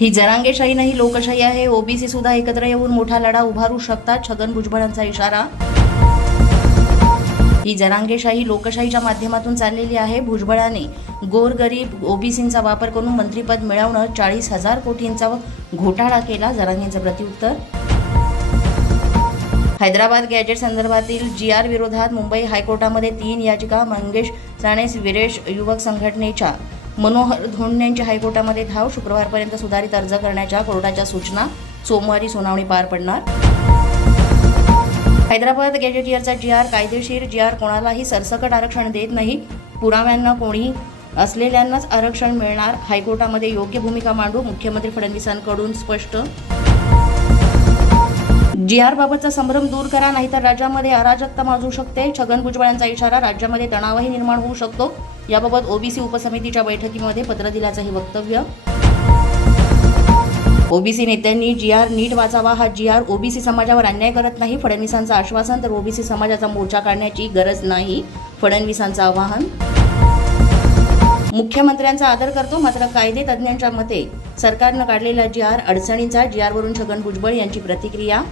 ही जरांगेशाही नाही लोकशाही आहे. ओबीसी सुद्धा एकत्र येऊन मोठा लढा उभारू शकतात. छगन भुजबळांचा इशारा. ही जरांगेशाही लोकशाहीच्या माध्यमातून चाललेली आहे. भुजबळाने गोरगरीब ओबीसींचा वापर करून मंत्रीपद मिळवणं चाळीस हजार कोटींचा घोटाळा केला. जरांगेंचं प्रत्युत्तर. हैदराबाद गॅजेट संदर्भातील जी आर विरोधात मुंबई हायकोर्टामध्ये तीन याचिका मंगेश साणेस विरेश युवक संघटनेच्या मनोहर धोंड यांची हायकोर्टामध्ये धाव शुक्रवारपर्यंत सुधारित अर्ज करण्याच्या कोर्टाच्या सूचना सोमवारी सुनावणी पार पडणार. हैदराबाद गॅजेटियरचा जी आर कायदेशीर जी आर कोणालाही सरसकट आरक्षण देत नाही. पुराव्यांना कोणी असलेल्यांनाच आरक्षण मिळणार. हायकोर्टामध्ये योग्य भूमिका मांडू मुख्यमंत्री फडणवीसांकडून स्पष्ट जी बाबतचा संभ्रम दूर करा नाहीतर राज्यामध्ये अराजकता माजू शकते. छगन भुजबळ यांचा इशारा राज्यामध्ये तणावही निर्माण होऊ शकतो. याबाबत ओबीसी उपसमितीच्या बैठकीमध्ये पत्र दिल्याचंही वक्तव्य. ओबीसी नेत्यांनी जी आर नीट वाचावा हा जी आर ओबीसी समाजावर अन्याय करत नाही. फडणवीसांचं आश्वासन तर ओबीसी समाजाचा मोर्चा काढण्याची गरज नाही. फडणवीसांचं आवाहन. मुख्यमंत्र्यांचा आदर करतो मात्र कायदे तज्ज्ञांच्या मते सरकारनं काढलेला जी आर अडचणींचा जी आरवरून छगन भुजबळ यांची प्रतिक्रिया.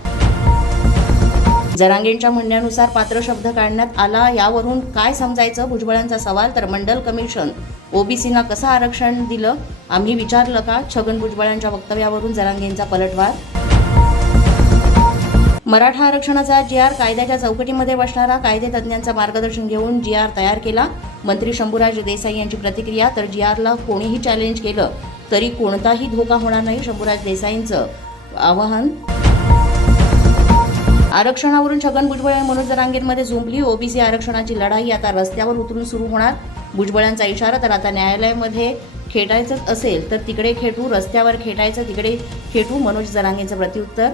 जरांगेंच्या म्हणण्यानुसार पात्र शब्द काढण्यात आला यावरून काय समजायचं? भुजबळांचा सवाल तर मंडल कमिशन. ओबीसीना कसं आरक्षण दिलं? आम्ही विचारलं का? छगन भुजबळांच्या वक्तव्यावरून जरांगेंचा पलटवार मराठा आरक्षणाचा जी आर कायद्याच्या चौकटीमध्ये बसणारा कायदे तज्ज्ञांचं मार्गदर्शन घेऊन जी आर तयार केला. मंत्री शंभूराज देसाई यांची प्रतिक्रिया तर जी आरला कोणीही चॅलेंज केलं तरी कोणताही धोका होणार नाही शंभूराज देसाईंचं आवाहन. आरक्षणावरून छगन भुजबळ आणि मनोज जरांगेंमध्ये झुंपली ओबीसी आरक्षणाची लढाई आता रस्त्यावर उतरून सुरू होणार. भुजबळांचा इशारा तर आता न्यायालयामध्ये खेटायचंच असेल तर तिकडे खेटू रस्त्यावर खेटायचं तिकडे खेटू मनोज जरांगेंचं प्रत्युत्तर.